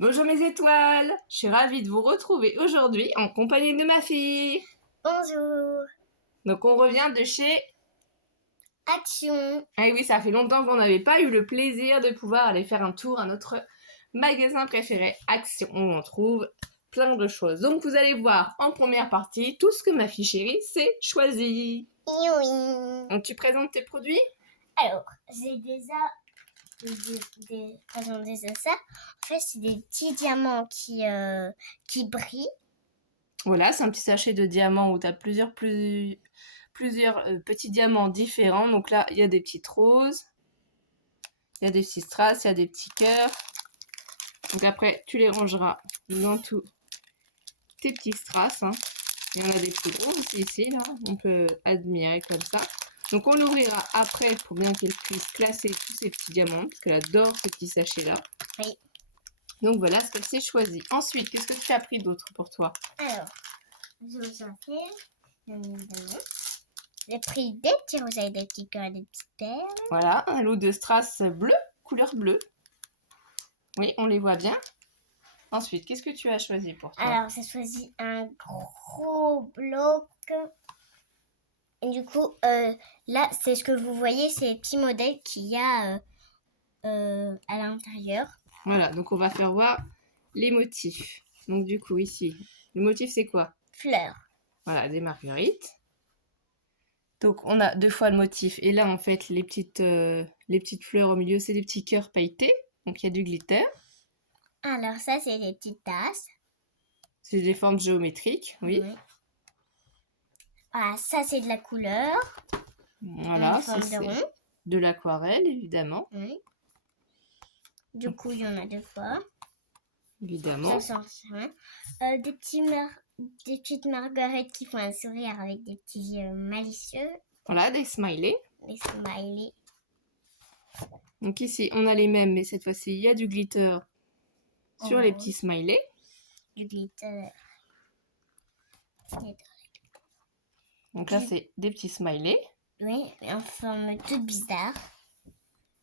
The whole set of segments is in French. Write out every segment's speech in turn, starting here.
Bonjour mes étoiles, je suis ravie de vous retrouver aujourd'hui en compagnie de ma fille. Bonjour. Donc on revient de chez... Action. Ah oui, ça fait longtemps qu'on n'avait pas eu le plaisir de pouvoir aller faire un tour à notre magasin préféré, Action, où on trouve plein de choses. Donc vous allez voir en première partie tout ce que ma fille chérie s'est choisi. Oui. Donc tu présentes tes produits? Alors, j'ai déjà présenté ça. En fait, c'est des petits diamants qui brillent. Voilà, c'est un petit sachet de diamants où tu as plusieurs petits diamants différents. Donc là, il y a des petites roses, il y a des petits strass, il y a des petits cœurs. Donc après, tu les rangeras dans tous tes petits strass. Hein. Il y en a des plus gros aussi ici, là. On peut admirer comme ça. Donc on l'ouvrira après pour bien qu'elle puisse classer tous ces petits diamants, parce qu'elle adore ces petits sachets-là. Oui. Donc voilà ce qu'elle s'est choisi. Ensuite, qu'est-ce que tu as pris d'autre pour toi? Alors, je vous en fais. J'ai pris des petits roses avec des petits cœurs et des petites perles. Voilà, un lot de strass bleu, couleur bleue. Oui, on les voit bien. Ensuite, qu'est-ce que tu as choisi pour toi? Alors, j'ai choisi un gros bloc. Et du coup, là, c'est ce que vous voyez, c'est les petits modèles qu'il y a à l'intérieur. Voilà, donc on va faire voir les motifs. Donc du coup, ici, le motif c'est quoi? Fleurs. Voilà, des marguerites. Donc on a deux fois le motif. Et là, en fait, les petites fleurs au milieu, c'est des petits cœurs pailletés. Donc il y a du glitter. Alors ça, c'est des petites tasses. C'est des formes géométriques, oui. Voilà, ça, c'est de la couleur. Voilà, forme de rond. De l'aquarelle, évidemment. Oui. Du coup, il y en a deux fois. Évidemment. Ça sent rien. Des petites marguerites qui font un sourire avec des petits malicieux. Voilà, des smileys. Des smileys. Donc ici, on a les mêmes, mais cette fois-ci, il y a du glitter sur les petits smileys. Du glitter. Donc là, c'est des petits smileys. Oui, en forme toute bizarre.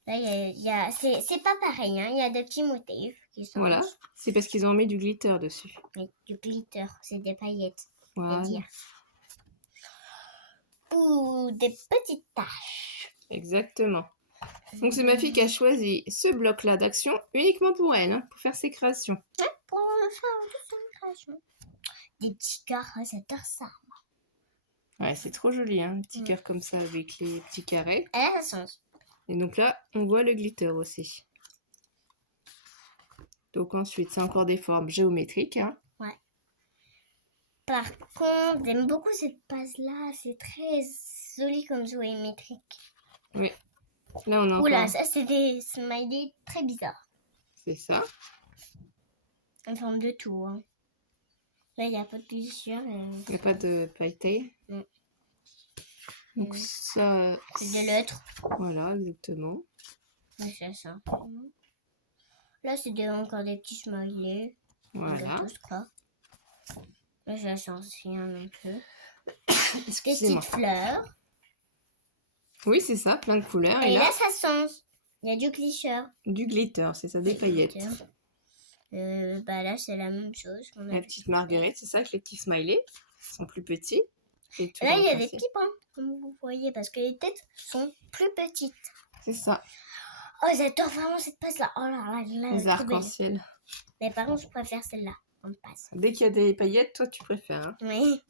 Là, c'est pas pareil, hein. Il y a des petits motifs qui sont... Voilà, c'est parce qu'ils ont mis du glitter dessus. Oui, du glitter, c'est des paillettes. Voilà. Dire. Ou des petites taches. Exactement. Donc c'est ma fille qui a choisi ce bloc-là d'action uniquement pour elle, hein, pour faire ses créations. Pour faire ses créations. Des petits cœurs, j'adore ça. Ouais, c'est trop joli, hein, un petit cœur comme ça avec les petits carrés. Elle a ça change. Et donc là, on voit le glitter aussi. Donc ensuite, c'est encore des formes géométriques. Hein. Ouais. Par contre, j'aime beaucoup cette base-là. C'est très joli comme géométrique. Oui. Là, on a Oula, encore... ça, c'est des smileys très bizarres. C'est ça. En forme de tour. Hein. Là, il n'y a pas de glissure. Il n'y a pas de pailleté. Donc ça... C'est de l'autre. Voilà, exactement. Là, c'est ça. Là, c'est encore des petits smileys. Voilà. Tous, je crois. Là, ça change rien non plus. Des Excusez-moi. petites fleurs. Oui, c'est ça, plein de couleurs. Et là, ça change. Il y a du glitter. Du glitter, c'est ça, des paillettes. Bah là, c'est la même chose. La petite marguerite, c'est ça, avec les petits smileys. Ils sont plus petits. Et là, il y a des petits points, comme vous voyez, parce que les têtes sont plus petites. C'est ça. Oh, j'adore vraiment cette passe-là. Oh là là, les arcs-en-ciel. Mais par contre, je préfère celle-là. On passe. Dès qu'il y a des paillettes, toi, tu préfères. Hein. Oui.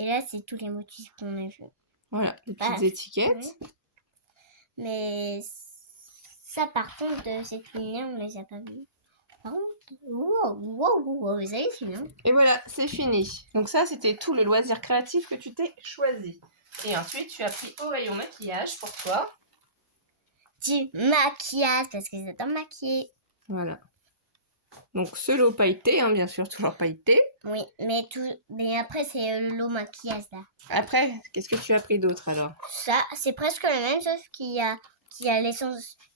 Et là, c'est tous les motifs qu'on a vus. Voilà, les petites étiquettes. Oui. Mais ça, par contre, cette ligne-là, on ne les a pas vues. Par contre, wow, vous avez fini. Hein. Et voilà, c'est fini. Donc ça, c'était tout le loisir créatif que tu t'es choisi. Et ensuite, tu as pris au rayon maquillage pour toi. Du maquillage, parce que j'adore maquiller. Voilà. Donc ce lot pailleté, hein, bien sûr, toujours pailleté. Oui, mais après, c'est le lot maquillage, là. Après, qu'est-ce que tu as pris d'autre alors? Ça, c'est presque la même chose qu'il y a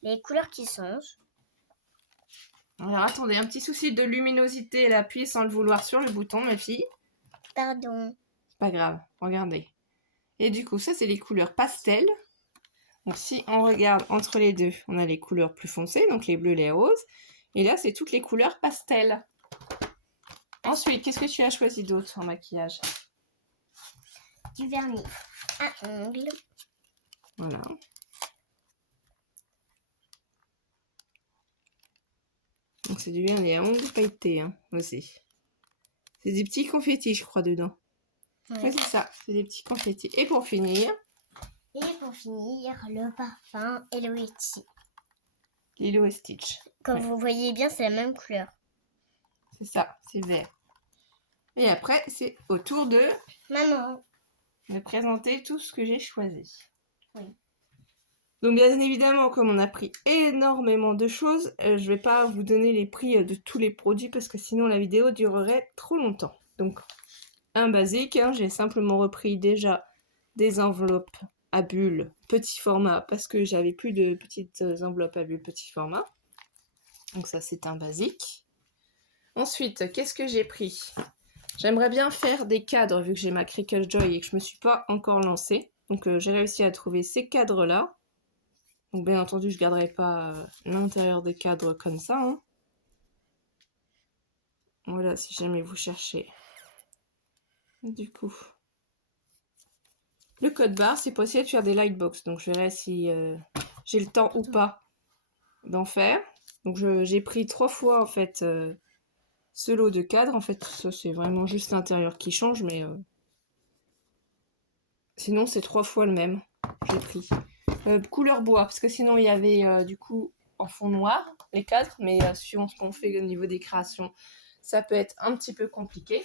les couleurs qui changent. Alors attendez, un petit souci de luminosité, elle appuie sans le vouloir sur le bouton, ma fille. Pardon. C'est pas grave, regardez. Et du coup, ça c'est les couleurs pastel. Donc si on regarde entre les deux, on a les couleurs plus foncées, donc les bleus, les roses. Et là, c'est toutes les couleurs pastel. Ensuite, qu'est-ce que tu as choisi d'autre en maquillage? Du vernis à ongles. Voilà. Donc c'est du vernis à ongles pailleté hein, aussi. C'est des petits confettis, je crois, dedans. Ouais. Ouais, c'est ça, c'est des petits confettis. Et pour finir, le parfum Hello Kitty. Lilo et Stitch. Comme vous voyez bien, c'est la même couleur. C'est ça, c'est vert. Et après, c'est au tour de Maman. présenter tout ce que j'ai choisi. Oui. Donc bien évidemment, comme on a pris énormément de choses, je vais pas vous donner les prix de tous les produits parce que sinon la vidéo durerait trop longtemps. Donc un basique, hein, j'ai simplement repris déjà des enveloppes à bulles petit format parce que j'avais plus de petites enveloppes à bulles petit format. Donc ça c'est un basique. Ensuite, qu'est-ce que j'ai pris? J'aimerais bien faire des cadres vu que j'ai ma Cricut Joy et que je me suis pas encore lancée. Donc j'ai réussi à trouver ces cadres là. Donc bien entendu je garderai pas l'intérieur des cadres comme ça. Hein. Voilà si jamais vous cherchez. Du coup. Le code barre, c'est pour essayer de faire des lightbox. Donc je verrai si j'ai le temps ou pas d'en faire. Donc j'ai pris 3 fois en fait ce lot de cadres. En fait ça c'est vraiment juste l'intérieur qui change. Mais sinon c'est 3 fois le même. J'ai pris. Couleur bois. Parce que sinon il y avait du coup en fond noir les cadres. Mais suivant ce qu'on fait au niveau des créations, ça peut être un petit peu compliqué.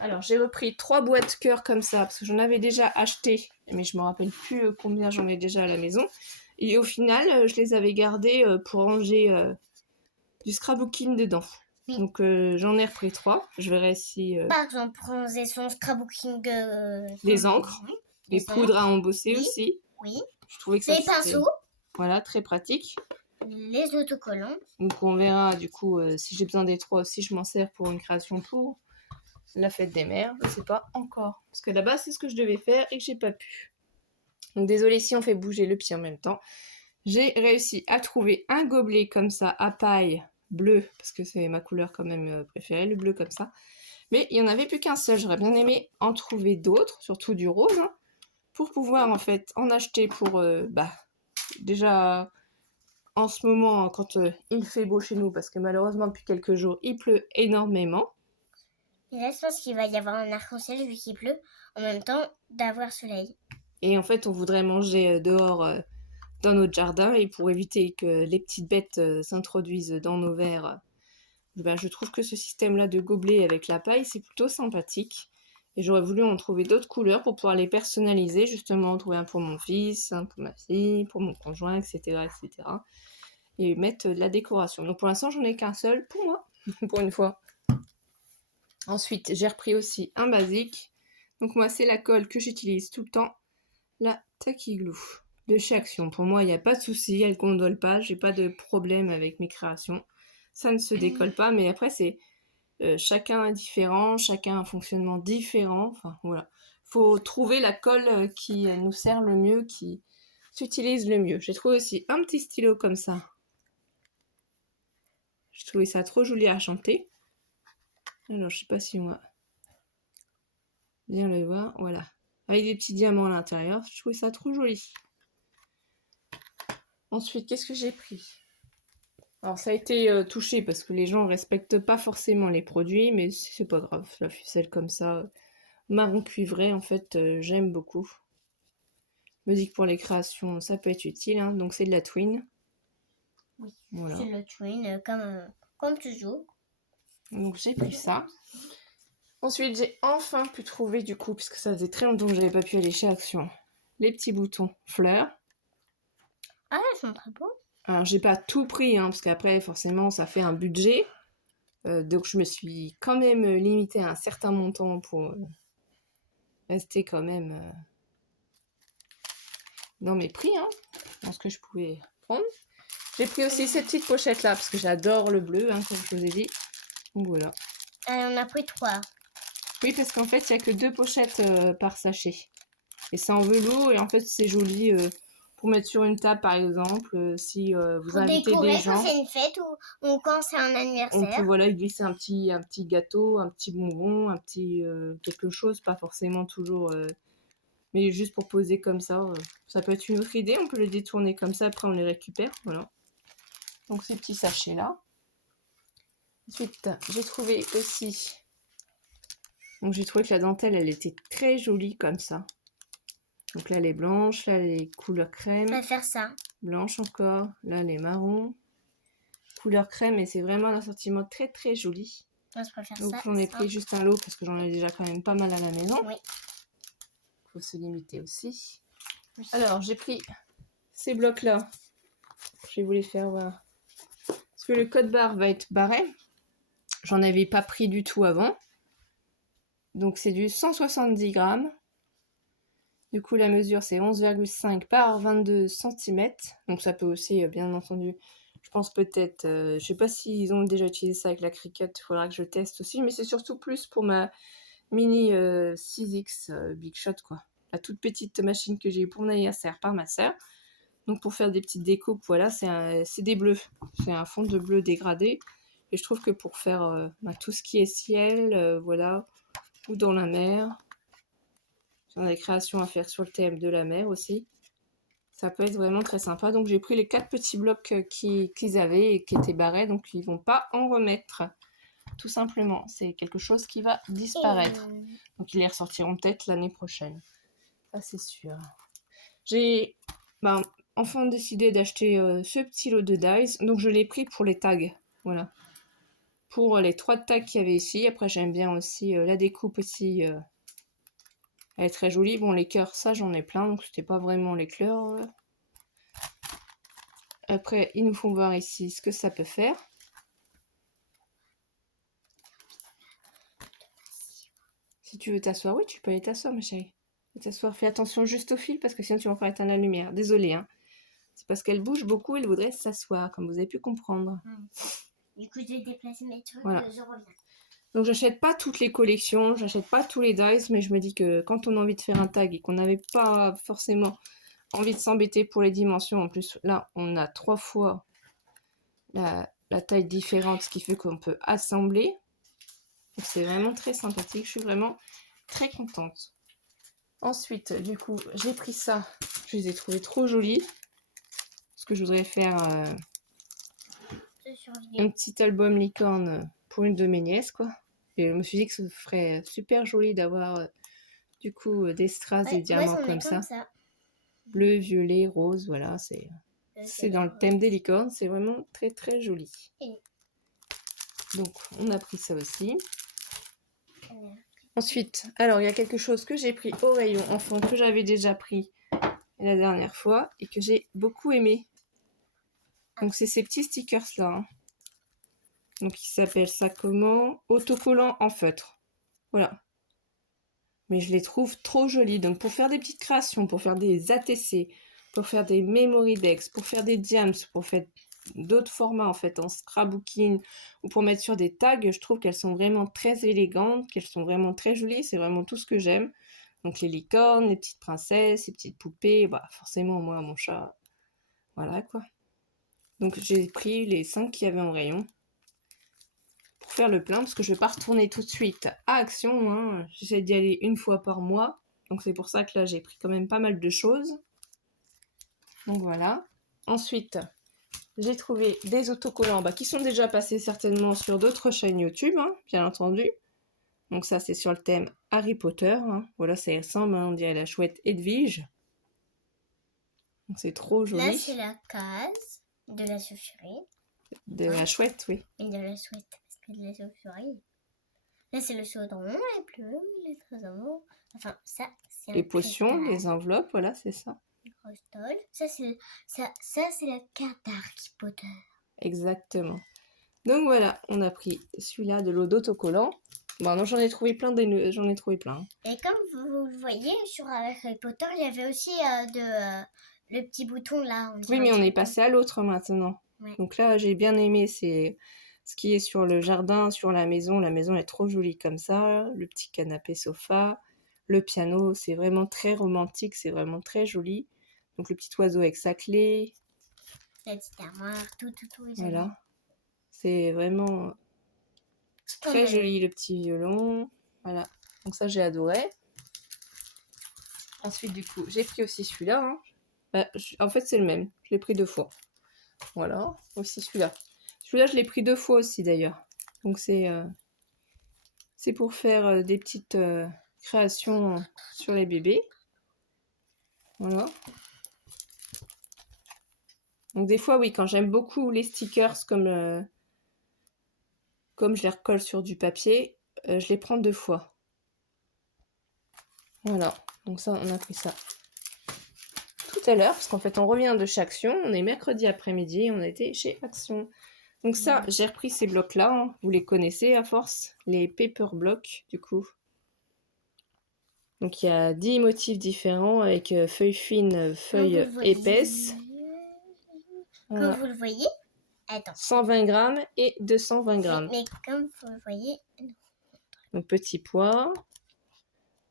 Alors, j'ai repris 3 boîtes cœur comme ça, parce que j'en avais déjà acheté, mais je me rappelle plus combien j'en ai déjà à la maison. Et au final, je les avais gardées pour ranger du scrapbooking dedans. Oui. Donc, j'en ai repris 3. Je verrai si... Par exemple, prenez son scrapbooking... des encres, des poudres à embosser aussi. Oui. Je trouvais que ça les pinceaux. Voilà, très pratique. Les autocollants. Donc, on verra, du coup, si j'ai besoin des 3 aussi, je m'en sers pour une création pour... la fête des mères, je sais pas encore. Parce que là-bas, c'est ce que je devais faire et que j'ai pas pu. Donc désolé si on fait bouger le pied en même temps. J'ai réussi à trouver un gobelet comme ça, à paille bleu, parce que c'est ma couleur quand même préférée, le bleu comme ça. Mais il n'y en avait plus qu'un seul. J'aurais bien aimé en trouver d'autres, surtout du rose, hein, pour pouvoir en fait en acheter pour... déjà en ce moment, quand il fait beau chez nous, parce que malheureusement depuis quelques jours, il pleut énormément. Et là, je pense qu'il va y avoir un arc-en-ciel vu qu'il pleut, en même temps d'avoir soleil. Et en fait, on voudrait manger dehors dans notre jardin et pour éviter que les petites bêtes s'introduisent dans nos verres, je trouve que ce système-là de gobelet avec la paille, c'est plutôt sympathique. Et j'aurais voulu en trouver d'autres couleurs pour pouvoir les personnaliser, justement, en trouver un pour mon fils, un pour ma fille, pour mon conjoint, etc. etc. et mettre de la décoration. Donc pour l'instant, j'en ai qu'un seul pour moi, pour une fois. Ensuite, j'ai repris aussi un basique. Donc moi, c'est la colle que j'utilise tout le temps, la Tacky Glue de chez Action. Pour moi, il n'y a pas de souci, elle ne gondole pas, j'ai pas de problème avec mes créations. Ça ne se décolle pas, mais après, c'est chacun est différent, chacun a un fonctionnement différent. Enfin, voilà. Faut trouver la colle qui nous sert le mieux, qui s'utilise le mieux. J'ai trouvé aussi un petit stylo comme ça. J'ai trouvé ça trop joli à chanter. Alors, je sais pas si moi... bien le voir, voilà. Avec des petits diamants à l'intérieur, je trouvais ça trop joli. Ensuite, qu'est-ce que j'ai pris? Alors, ça a été touché parce que les gens ne respectent pas forcément les produits, mais c'est pas grave. La ficelle comme ça, marron cuivré, en fait, j'aime beaucoup. Musique pour les créations, ça peut être utile, hein. Donc c'est de la Twin. Oui, voilà. C'est le Twin, comme toujours. Donc j'ai pris ça. Ensuite, j'ai enfin pu trouver, du coup, puisque ça faisait très longtemps que j'avais pas pu aller chez Action, les petits boutons fleurs. Ah, ils sont très beaux. Alors, j'ai pas tout pris, hein, parce qu'après, forcément, ça fait un budget. Donc, je me suis quand même limitée à un certain montant pour rester quand même dans mes prix, hein, dans ce que je pouvais prendre. J'ai pris aussi cette petite pochette-là, parce que j'adore le bleu, hein, comme je vous ai dit. Donc, voilà. On a pris 3. Oui, parce qu'en fait, il n'y a que 2 pochettes par sachet. Et c'est en velours, et en fait, c'est joli pour mettre sur une table par exemple, si vous Pour invitez décorer des quand gens. c'est une fête ou quand c'est un On anniversaire. peut voilà, y glisser un petit gâteau, un petit bonbon, un petit quelque chose, pas forcément toujours, mais juste pour poser comme ça. Ça peut être une autre idée, on peut les détourner comme ça, après on les récupère, voilà. Donc ces petits sachets là. Ensuite, j'ai trouvé aussi, donc j'ai trouvé que la dentelle, elle était très jolie comme ça. Donc là, elle est blanche, là, elle est couleur crème. On va faire ça. Blanche encore, là, elle est marron. Couleur crème, et c'est vraiment un assortiment très très joli. Moi, je préfère Donc ça. j'en ai pris juste un lot parce que j'en ai déjà quand même pas mal à la maison. Oui. Faut se limiter aussi. Oui. Alors j'ai pris ces blocs là. Je vais vous les faire voir. Parce que le code barre va être barré. J'en avais pas pris du tout avant. Donc c'est du 170 grammes. Du coup la mesure c'est 11,5 par 22 cm. Donc ça peut aussi bien entendu. Je pense peut-être, je sais pas s'ils ont déjà utilisé ça avec la Cricut, il faudra que je teste aussi, mais c'est surtout plus pour ma mini 6X Big Shot quoi. La toute petite machine que j'ai eu pour mon anniversaire par ma sœur. Donc pour faire des petites découpes, voilà, c'est des bleus. C'est un fond de bleu dégradé. Et je trouve que pour faire tout ce qui est ciel, voilà, ou dans la mer, j'en ai des créations à faire sur le thème de la mer aussi. Ça peut être vraiment très sympa. Donc j'ai pris les 4 petits blocs qu'ils avaient et qui étaient barrés. Donc ils vont pas en remettre. Tout simplement. C'est quelque chose qui va disparaître. Donc ils les ressortiront peut-être l'année prochaine. Ça c'est sûr. J'ai enfin décidé d'acheter ce petit lot de dies. Donc je l'ai pris pour les tags. Voilà. Pour les 3 tags qu'il y avait ici. Après j'aime bien aussi la découpe aussi. Elle est très jolie. Bon les cœurs ça j'en ai plein. Donc c'était pas vraiment les cœurs. Après ils nous font voir ici ce que ça peut faire. Si tu veux t'asseoir, oui tu peux aller t'asseoir ma chérie. T'asseoir. Fais attention juste au fil parce que sinon tu vas encore éteindre la lumière. Désolée hein. C'est parce qu'elle bouge beaucoup, elle voudrait s'asseoir, comme vous avez pu comprendre. Du coup, je vais déplacer mes trucs, voilà. Je reviens. Donc j'achète pas toutes les collections, j'achète pas tous les dies, mais je me dis que quand on a envie de faire un tag et qu'on n'avait pas forcément envie de s'embêter pour les dimensions, en plus là on a 3 fois la taille différente, ce qui fait qu'on peut assembler. Donc c'est vraiment très sympathique, je suis vraiment très contente. Ensuite, du coup, j'ai pris ça, je les ai trouvés trop jolis. Parce que je voudrais faire un petit album licorne pour une de mes nièces, quoi. Et je me suis dit que ce serait super joli d'avoir du coup des strass et diamants comme ça. Bleu, violet, rose, voilà, c'est dans le thème des licornes, c'est vraiment très très joli. Donc on a pris ça aussi. Ensuite, alors il y a quelque chose que j'ai pris au rayon enfant, que j'avais déjà pris la dernière fois et que j'ai beaucoup aimé. Donc c'est ces petits stickers là. Hein. Donc il s'appelle ça comment? Autocollant en feutre. Voilà. Mais je les trouve trop jolis. Donc pour faire des petites créations, pour faire des ATC, pour faire des memory decks, pour faire des diams, pour faire d'autres formats en fait, en scrapbooking ou pour mettre sur des tags, je trouve qu'elles sont vraiment très élégantes, qu'elles sont vraiment très jolies. C'est vraiment tout ce que j'aime. Donc les licornes, les petites princesses, les petites poupées, bah forcément moi mon chat, voilà quoi. Donc j'ai pris les 5 qu'il y avait en rayon. Pour faire le plein, parce que je vais pas retourner tout de suite à Action. Hein. J'essaie d'y aller une fois par mois. Donc c'est pour ça que là, j'ai pris quand même pas mal de choses. Donc voilà. Ensuite, j'ai trouvé des autocollants qui sont déjà passés certainement sur d'autres chaînes YouTube, hein, bien entendu. Donc ça, c'est sur le thème Harry Potter. Hein. Voilà, ça ressemble, hein, on dirait la chouette Edwige. Donc c'est trop joli. Là, c'est la case de la chauve-souris. De la chouette, oui. Et de la chouette, parce que de la chauve-souris. Là, c'est le chaudron, les plumes, les trésors. Enfin, ça, c'est les potions, les enveloppes, voilà, c'est ça. Ça, c'est la carte d'Harry Potter. Exactement. Donc voilà, on a pris celui-là de l'eau d'autocollant. Bon, non, j'en ai trouvé plein. Et comme vous le voyez, sur Harry Potter, il y avait aussi le petit bouton là. Oui, mais on est passé à l'autre maintenant. Ouais. Donc là, j'ai bien aimé, c'est ce qui est sur le jardin, sur la maison. La maison est trop jolie comme ça. Le petit canapé sofa, le piano, c'est vraiment très romantique, c'est vraiment très joli. Donc le petit oiseau avec sa clé. La petite armoire, tout est joli. Voilà. C'est vraiment très joli le petit violon. Voilà. Donc ça, j'ai adoré. Ensuite, du coup, j'ai pris aussi celui-là. Hein. Bah, en fait, c'est le même. Je l'ai pris 2 fois. Voilà. Aussi celui-là. Celui-là, je l'ai pris 2 fois aussi d'ailleurs. Donc c'est pour faire des petites créations sur les bébés. Voilà. Donc des fois, oui, quand j'aime beaucoup les stickers comme je les recolle sur du papier, je les prends 2 fois. Voilà. Donc ça, on a pris ça tout à l'heure, parce qu'en fait, on revient de chez Action. On est mercredi après-midi, on a été chez Action. Donc ça, j'ai repris ces blocs-là. Hein. Vous les connaissez à force. Les paper blocks, du coup. Donc il y a 10 motifs différents avec feuilles fines, feuilles épaisses. Comme vous le voyez, attends. 120 grammes et 220 grammes. Mais comme vous le voyez... Donc petit pois.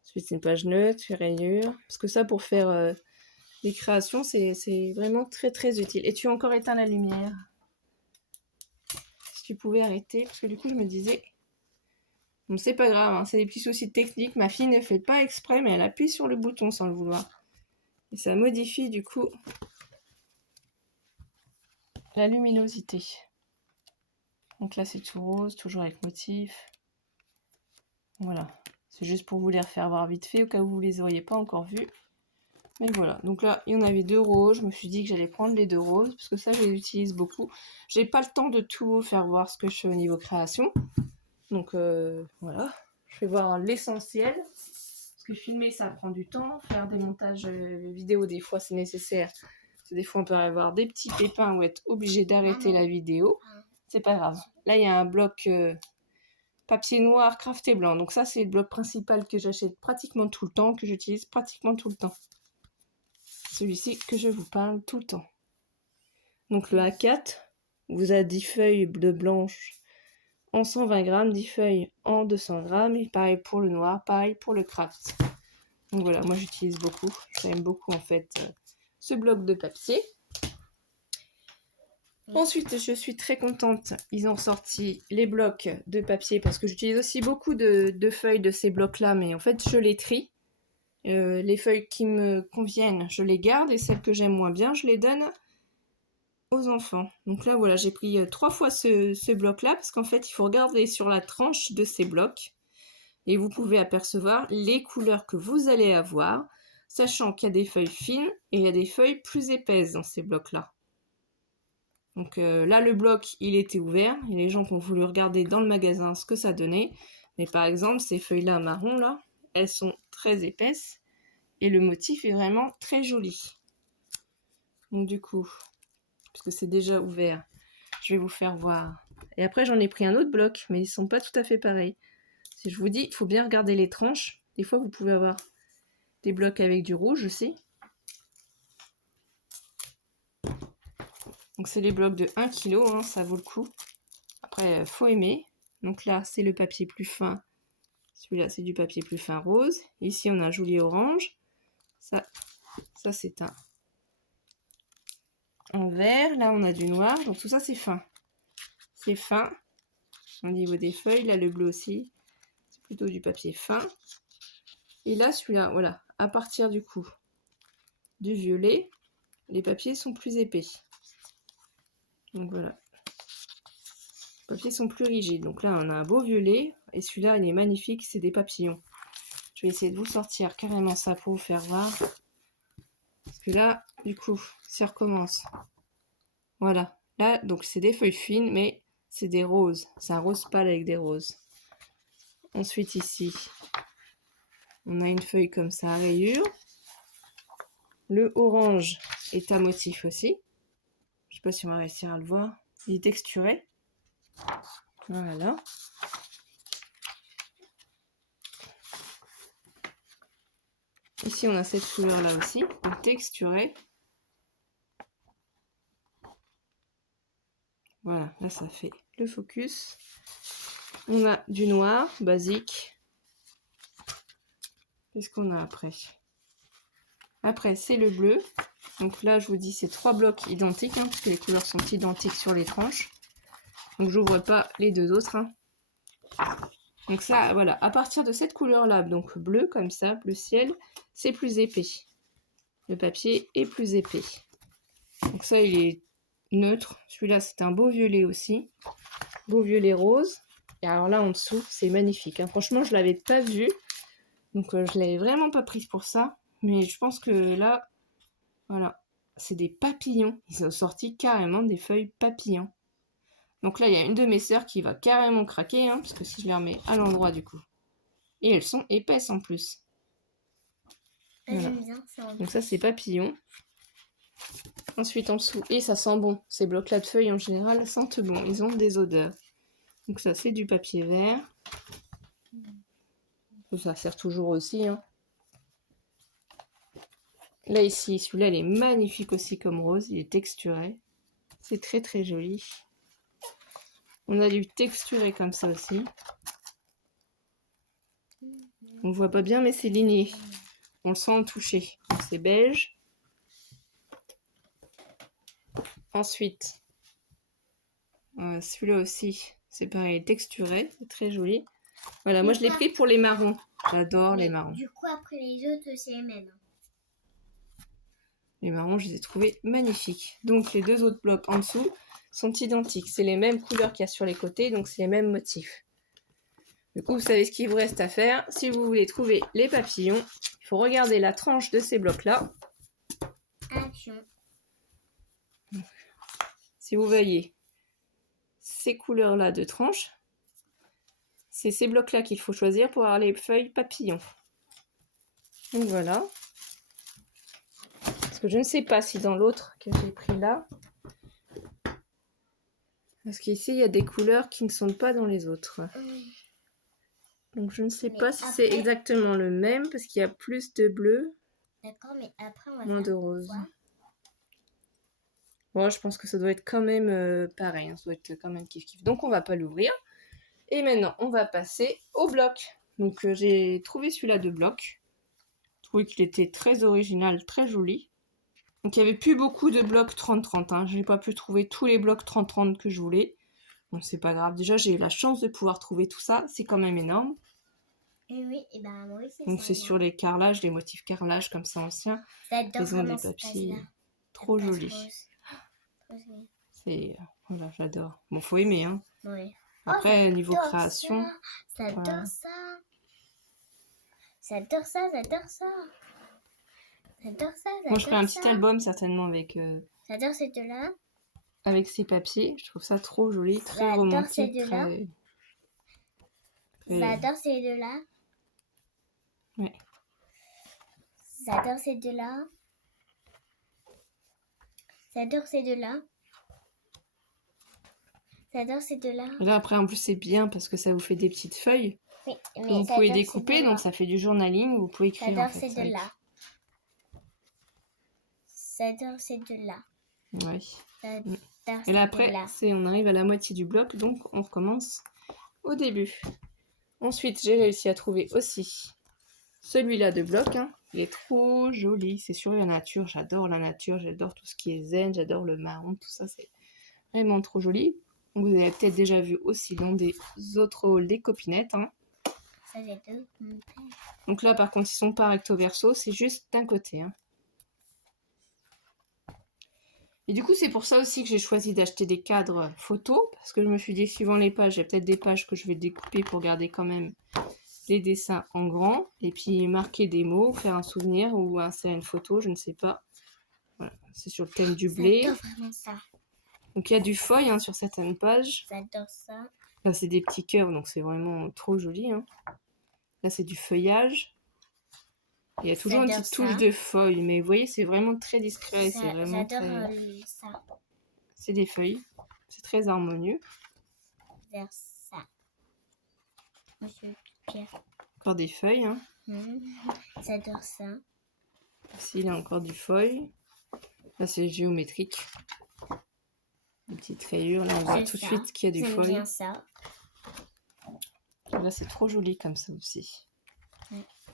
Ensuite, c'est une page neutre, une rayure. Parce que ça, pour faire des créations, c'est vraiment très très utile. Et tu as encore éteint la lumière. Si tu pouvais arrêter, parce que du coup, je me disais... Bon, c'est pas grave, hein, c'est des petits soucis techniques. Ma fille ne fait pas exprès, mais elle appuie sur le bouton sans le vouloir. Et ça modifie du coup la luminosité. Donc là, c'est tout rose, toujours avec motif. Voilà. C'est juste pour vous les refaire voir vite fait, au cas où vous les auriez pas encore vus. Mais voilà. Donc là, il y en avait 2 roses. Je me suis dit que j'allais prendre les 2 roses, parce que ça, je les utilise beaucoup. J'ai pas le temps de tout vous faire voir ce que je fais au niveau création. Donc voilà. Je vais voir l'essentiel. Parce que filmer, ça prend du temps. Faire des montages vidéo, des fois, c'est nécessaire. Parce que des fois, on peut avoir des petits pépins ou être obligé d'arrêter la vidéo. C'est pas grave. Là, il y a un bloc papier noir, crafté blanc. Donc ça, c'est le bloc principal que j'achète pratiquement tout le temps, que j'utilise pratiquement tout le temps. Celui-ci que je vous parle tout le temps. Donc le A4 vous a 10 feuilles de blanche en 120 grammes, 10 feuilles en 200 grammes. Et pareil pour le noir, pareil pour le craft. Donc voilà, moi j'utilise beaucoup. J'aime beaucoup en fait ce bloc de papier. Ensuite, je suis très contente. Ils ont sorti les blocs de papier parce que j'utilise aussi beaucoup de feuilles de ces blocs-là, mais en fait, je les trie. Les feuilles qui me conviennent, je les garde et celles que j'aime moins bien, je les donne aux enfants. Donc là, voilà, j'ai pris 3 fois ce bloc-là parce qu'en fait, il faut regarder sur la tranche de ces blocs et vous pouvez apercevoir les couleurs que vous allez avoir, sachant qu'il y a des feuilles fines et il y a des feuilles plus épaisses dans ces blocs-là. Donc là, le bloc, il était ouvert. Il y a les gens qui ont voulu regarder dans le magasin ce que ça donnait. Mais par exemple, ces feuilles-là marron, là, elles sont très épaisses. Et le motif est vraiment très joli. Donc du coup, puisque c'est déjà ouvert, je vais vous faire voir. Et après, j'en ai pris un autre bloc, mais ils sont pas tout à fait pareils. Si je vous dis, il faut bien regarder les tranches. Des fois, vous pouvez avoir des blocs avec du rouge aussi. Donc c'est les blocs de 1 kg, hein, ça vaut le coup. Après, faut aimer. Donc là, c'est le papier plus fin. Celui-là, c'est du papier plus fin rose. Ici, on a un joli orange. Ça c'est un vert. Là, on a du noir. Donc tout ça, c'est fin. C'est fin au niveau des feuilles. Là, le bleu aussi. C'est plutôt du papier fin. Et là, celui-là, voilà. À partir du coup du violet, les papiers sont plus épais. Donc voilà. Les papiers sont plus rigides. Donc là, on a un beau violet. Et celui-là, il est magnifique. C'est des papillons. Je vais essayer de vous sortir carrément ça pour vous faire voir. Parce que là, du coup, ça recommence. Voilà. Là, donc c'est des feuilles fines, mais c'est des roses. C'est un rose pâle avec des roses. Ensuite, ici, on a une feuille comme ça à rayures. Le orange est à motif aussi. Je sais pas si on va réussir à le voir. Il est texturé. Voilà. Ici, on a cette couleur-là aussi, texturée. Voilà, là, ça fait le focus. On a du noir, basique. Qu'est-ce qu'on a après? Après, c'est le bleu. Donc là, je vous dis, c'est 3 blocs identiques, hein, parce que les couleurs sont identiques sur les tranches. Donc je n'ouvre pas les deux autres. Hein. Donc ça, voilà, à partir de cette couleur-là, donc bleu comme ça, bleu ciel, c'est plus épais. Le papier est plus épais. Donc ça, il est neutre. Celui-là, c'est un beau violet aussi. Beau violet rose. Et alors là, en dessous, c'est magnifique. Hein. Franchement, je ne l'avais pas vu. Donc je ne l'avais vraiment pas prise pour ça. Mais je pense que là, voilà, c'est des papillons. Ils ont sorti carrément des feuilles papillons. Donc là, il y a une de mes sœurs qui va carrément craquer, hein, parce que si je les remets à l'endroit du coup. Et elles sont épaisses en plus. Voilà. J'aime bien ça. Donc ça, c'est papillon. Ensuite, en dessous, et ça sent bon. Ces blocs-là de feuilles, en général, sentent bon. Ils ont des odeurs. Donc ça, c'est du papier vert. Ça sert toujours aussi. Hein. Là, ici, celui-là, il est magnifique aussi comme rose. Il est texturé. C'est très, très joli. On a du texturé comme ça aussi. On voit pas bien, mais c'est ligné. On le sent en toucher. C'est beige. Ensuite, celui-là aussi, c'est pareil, texturé. C'est très joli. Voilà, moi je l'ai pris pour les marrons. J'adore les marrons. Du coup, après les autres, c'est les mêmes. Les marrons, je les ai trouvés magnifiques. Donc les deux autres blocs en dessous sont identiques. C'est les mêmes couleurs qu'il y a sur les côtés, donc c'est les mêmes motifs. Du coup, vous savez ce qu'il vous reste à faire. Si vous voulez trouver les papillons, il faut regarder la tranche de ces blocs-là. Action. Si vous voyez ces couleurs-là de tranche, c'est ces blocs-là qu'il faut choisir pour avoir les feuilles papillons. Donc voilà. Parce que je ne sais pas si dans l'autre que j'ai pris là, parce qu'ici il y a des couleurs qui ne sont pas dans les autres. Donc je ne sais pas si c'est exactement le même, parce qu'il y a plus de bleu, d'accord, mais après on va moins de rose. Bon, je pense que ça doit être quand même pareil, hein, ça doit être quand même kiff-kiff. Donc on va pas l'ouvrir. Et maintenant, on va passer au bloc. Donc j'ai trouvé celui-là de bloc. Je trouvais qu'il était très original, très joli. Donc il n'y avait plus beaucoup de blocs 30-30. Hein. Je n'ai pas pu trouver tous les blocs 30-30 que je voulais. Bon, c'est pas grave. Déjà, j'ai eu la chance de pouvoir trouver tout ça. C'est quand même énorme. Et oui, et ben moi aussi. Donc c'est sur les carrelages, les motifs carrelage comme ça anciens. Ils ont des papiers trop jolis. C'est voilà, j'adore. Bon, faut aimer hein. Oui. Après niveau création, j'adore voilà. ça. J'adore ça, j'adore ça. J'adore ça, Moi je ferai un petit album certainement avec j'adore ces deux-là. Avec ces papiers, je trouve ça trop joli, très romantique, très... J'adore ces deux-là. Ouais. J'adore ces deux-là. J'adore ces deux-là. J'adore ces deux-là. Et là après en plus c'est bien parce que ça vous fait des petites feuilles. Oui, que vous pouvez découper, donc ça fait du journalisme, vous pouvez écrire. J'adore ces deux-là. J'adore ces deux-là. Oui. Et là après, on arrive à la moitié du bloc, donc on recommence au début. Ensuite, j'ai réussi à trouver aussi celui-là de bloc. Hein. Il est trop joli, c'est sur la nature. J'adore la nature, j'adore tout ce qui est zen, j'adore le marron, tout ça, c'est vraiment trop joli. Donc, vous avez peut-être déjà vu aussi dans des autres hauls des copinettes. Hein. Ça, j'ai deux. Donc là, par contre, ils sont pas recto verso, c'est juste d'un côté. Hein. Et du coup, c'est pour ça aussi que j'ai choisi d'acheter des cadres photos, parce que je me suis dit, suivant les pages, il y a peut-être des pages que je vais découper pour garder quand même les dessins en grand, et puis marquer des mots, faire un souvenir ou insérer une photo, je ne sais pas. Voilà, c'est sur le thème du blé. J'adore vraiment ça. Donc il y a du feuille hein, sur certaines pages. J'adore ça. Là, c'est des petits cœurs, donc c'est vraiment trop joli. Hein. Là, c'est du feuillage. Il y a toujours une petite touche de feuille, mais vous voyez, c'est vraiment très discret. J'adore ça. C'est des feuilles. C'est très harmonieux. Vers ça. Monsieur Pierre. Encore des feuilles. Hein. J'adore ça. Ici, il y a encore du feuille. Là, c'est géométrique. Des petites rayures. Là, on voit tout de suite qu'il y a du feuille. Bien ça. Là, c'est trop joli comme ça aussi.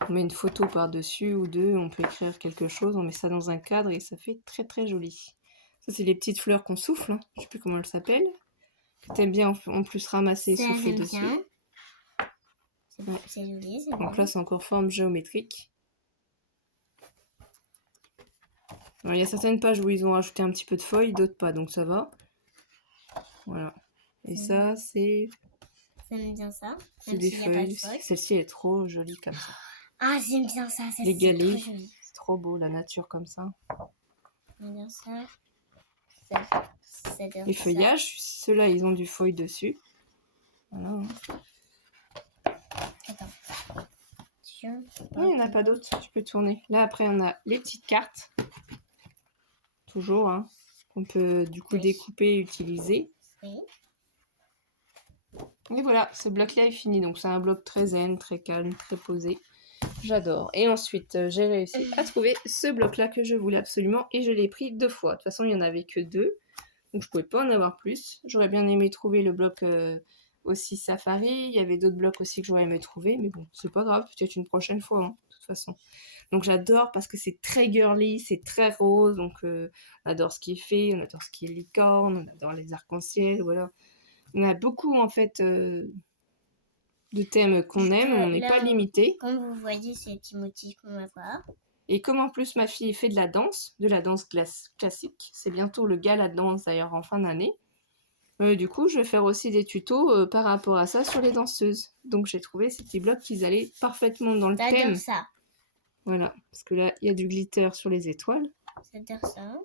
On met une photo par-dessus ou deux, on peut écrire quelque chose, on met ça dans un cadre et ça fait très très joli. Ça, c'est les petites fleurs qu'on souffle, hein. Je sais plus comment elles s'appellent. Que t'aimes bien en plus ramasser et Ça, souffler j'aime dessus. bien. Ouais. C'est joli, c'est Donc bon. là, c'est encore forme géométrique. Alors, il y a certaines pages où ils ont rajouté un petit peu de feuilles, d'autres pas, donc ça va. Voilà. Et ça, c'est J'aime bien ça. des S'il y a pas de feuilles. feuilles. Celle-ci est trop jolie comme ça. Ah, j'aime bien ça. Ça, Les c'est galets, trop joli. c'est trop beau, la nature comme ça. J'aime bien ça. Ça Les feuillages, ceux-là, ils ont du feuille dessus. Voilà. Attends. Non, il n'y en a pas d'autres, tu peux tourner. Là, après, on a les petites cartes. Toujours, hein. On peut du coup Oui. découper et utiliser. Oui. Et voilà, ce bloc-là est fini. Donc, c'est un bloc très zen, très calme, très posé. J'adore. Et ensuite, j'ai réussi à trouver ce bloc-là que je voulais absolument. Et je l'ai pris 2 fois. De toute façon, il n'y en avait que 2. Donc, je ne pouvais pas en avoir plus. J'aurais bien aimé trouver le bloc aussi Safari. Il y avait d'autres blocs aussi que j'aurais aimé trouver. Mais bon, c'est pas grave. Peut-être une prochaine fois, hein, de toute façon. Donc, j'adore parce que c'est très girly, c'est très rose. Donc, on adore ce qui est fait, on adore ce qui est licorne, on adore les arcs-en-ciel, voilà. On a beaucoup, en fait, de thèmes qu'on aime. On n'est pas limité. Comme vous voyez, c'est les petits motifs qu'on va voir. Et comme en plus ma fille fait de la danse classique, c'est bientôt le gala de danse d'ailleurs en fin d'année, du coup je vais faire aussi des tutos par rapport à ça sur les danseuses. Donc j'ai trouvé ces petits blocs qui allaient parfaitement dans le thème. J'adore ça. Voilà, parce que là il y a du glitter sur les étoiles. J'adore ça.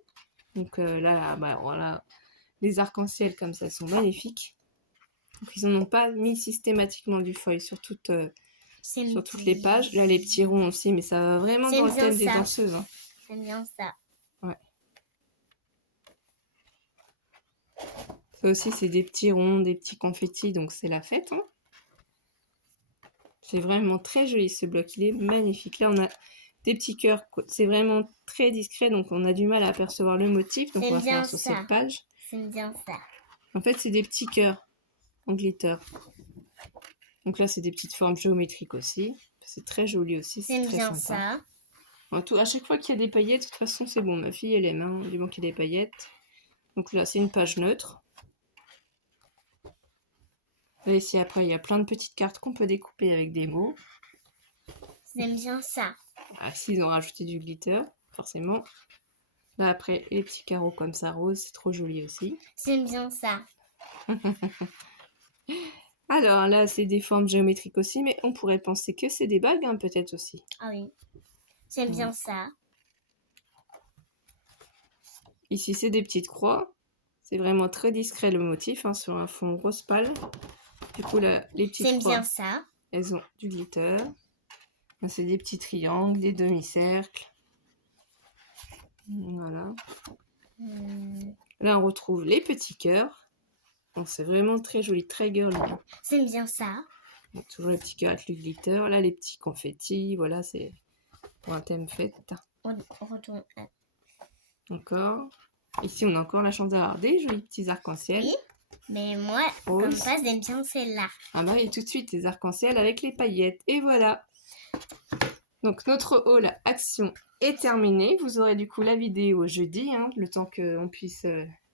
Donc là, bah, voilà, les arcs-en-ciel comme ça sont magnifiques. Donc ils n'en ont pas mis systématiquement du feuille sur toutes les pages. Là les petits ronds aussi, mais ça va vraiment dans le thème des danseuses. Hein. J'aime bien ça. Ouais. Ça aussi, c'est des petits ronds, des petits confettis, donc c'est la fête. Hein. C'est vraiment très joli ce bloc, il est magnifique. Là, on a des petits cœurs, c'est vraiment très discret, donc on a du mal à apercevoir le motif. Donc on va faire sur cette page. J'aime bien ça. En fait, c'est des petits cœurs en glitter. Donc là, c'est des petites formes géométriques aussi. C'est très joli aussi, c'est très sympa. Ça. À chaque fois qu'il y a des paillettes, de toute façon, c'est bon. Ma fille, elle aime, hein, du moment qu'il y a des paillettes. Donc là, c'est une page neutre. Là, ici, après, il y a plein de petites cartes qu'on peut découper avec des mots. J'aime bien ça. Ah, si, ils ont rajouté du glitter, forcément. Là, après, les petits carreaux comme ça, rose, c'est trop joli aussi. J'aime bien ça. Alors, là, c'est des formes géométriques aussi, mais on pourrait penser que c'est des bagues, hein, peut-être aussi. Ah oui. J'aime bien ça. Ici, c'est des petites croix. C'est vraiment très discret, le motif, hein, sur un fond rose pâle. Du coup, là, les petites croix, bien ça. Elles ont du glitter. C'est des petits triangles, des demi-cercles. Voilà. Là, on retrouve les petits cœurs. Donc, c'est vraiment très joli, très girly. J'aime bien ça. Donc, toujours les petits cœurs avec le glitter. Là, les petits confettis. Voilà, c'est pour un thème fête. On retourne. Encore. Ici, on a encore la chance d'avoir des jolis petits arcs-en-ciel. Oui, mais moi, comme ça, j'aime bien celle-là. Ah bah, et tout de suite, les arcs-en-ciel avec les paillettes. Et voilà. Donc, notre haul action est terminé. Vous aurez du coup la vidéo jeudi, hein, le temps qu'on puisse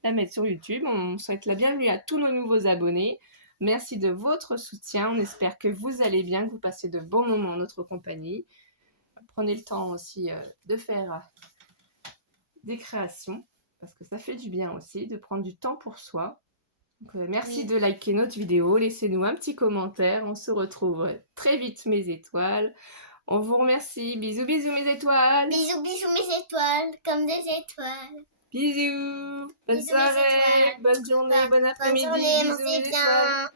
la mettre sur YouTube. On souhaite la bienvenue à tous nos nouveaux abonnés. Merci de votre soutien. On espère que vous allez bien, que vous passez de bons moments en notre compagnie. Prenez le temps aussi de faire des créations, parce que ça fait du bien aussi, de prendre du temps pour soi. Donc, merci de liker notre vidéo. Laissez-nous un petit commentaire. On se retrouve très vite, mes étoiles. On vous remercie. Bisous, bisous, mes étoiles. Bisous, bisous, mes étoiles, comme des étoiles. Bisous. Bonne soirée, bonne journée, bon après-midi. Bonne journée, mangez bien.